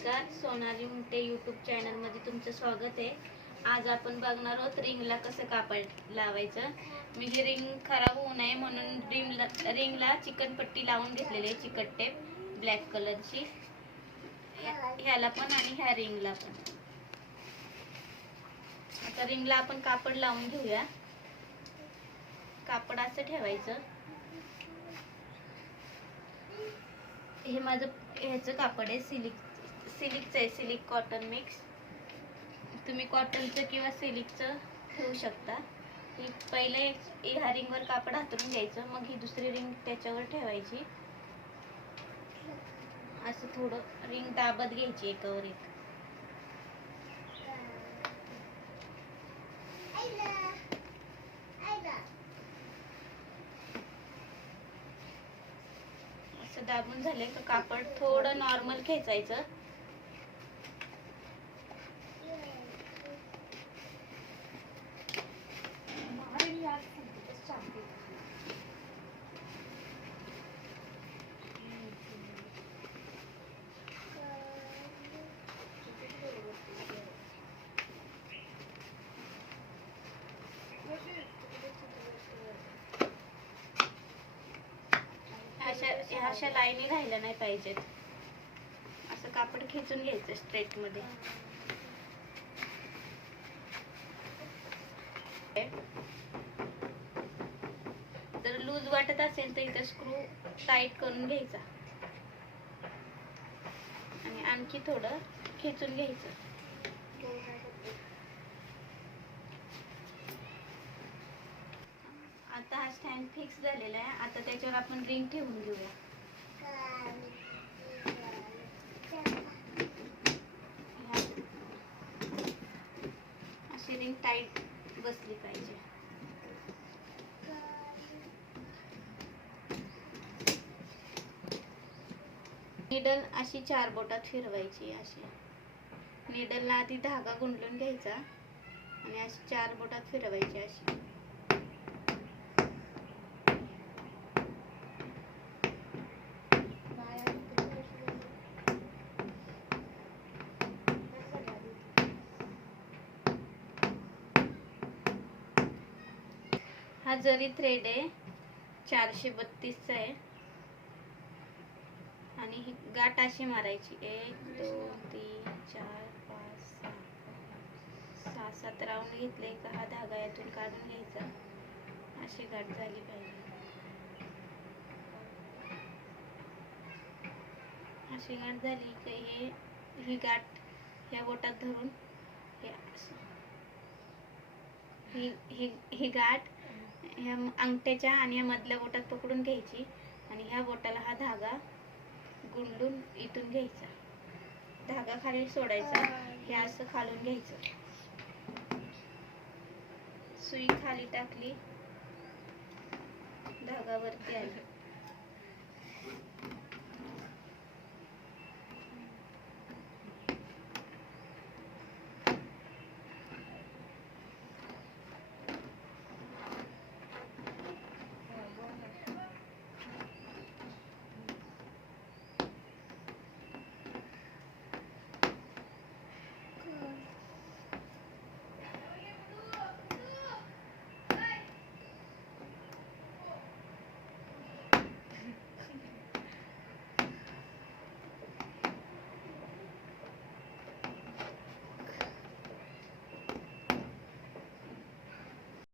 नमस्कार सोनाली मुंटे यूट्यूब चॅनलमध्ये तुमचं स्वागत आहे. आज आपण बघणार आहोत रिंगला कसं कापड लावायचं. मी ही रिंग खराब होऊ नये म्हणून रिंगला रिंगला चिकनपट्टी लावून घेतलेली आहे चिकट टेप ब्लॅक कलरची ह्याला पण आणि ह्या रिंगला पण. आता रिंगला आपण कापड लावून घेऊया. कापड असं ठेवायचं. हे माझं ह्याचं कापड आहे सिलिक सिलिकचं आहे सिलिक कॉटन मिक्स तुम्ही कॉटनचं किंवा सिलिकचं ठेवू शकता. ही पहिले ह्या रिंगवर कापड हातरून घ्यायचं मग ही दुसरी रिंग त्याच्यावर ठेवायची. असं थोडं रिंग दाबत घ्यायची एकावर एक. असं दाबून झाले का कापड थोडं नॉर्मल खेचायचं. ह्या अशा लाईनी राहिल्या नाही पाहिजेत. असं कापड खेचून घ्यायचं स्ट्रेटमध्ये. जर लूज वाटत असेल तर इथं स्क्रू टाईट करून घ्यायचा. आणि आणखी थोडं खेचून घ्यायचं. आता हा स्टँड फिक्स झालेला आहे. आता त्याच्यावर आपण रिंग ठेवून घेऊया. अशी रिंग टाईट बसली पाहिजे. निडल अशी चार बोटात फिरवायची अशी. निडलला आधी धागा गुंडलून घ्यायचा आणि अशी चार बोटात फिरवायची अशी. हा जरी थ्रेड आहे चारशे बत्तीसचा आहे. आणि ही गाठ अशी मारायची. एक दोन तीन चार पाच सहा सहा सात राऊंड घेतले का हा धागा यातून काढून घ्यायचा. अशी गाठ झाली पाहिजे. अशी गाठ झाली की हे ही गाठ ह्या बोटात धरून हे ही ही गाठ ह्या अंगठ्याच्या आणि या मधल्या बोटात पकडून घ्यायची आणि ह्या बोटाला हा धागा गुंडून इथून घ्यायचा. धागा खाली सोडायचा. हे असं खालून घ्यायचं. सुई खाली टाकली. धागावरती आली.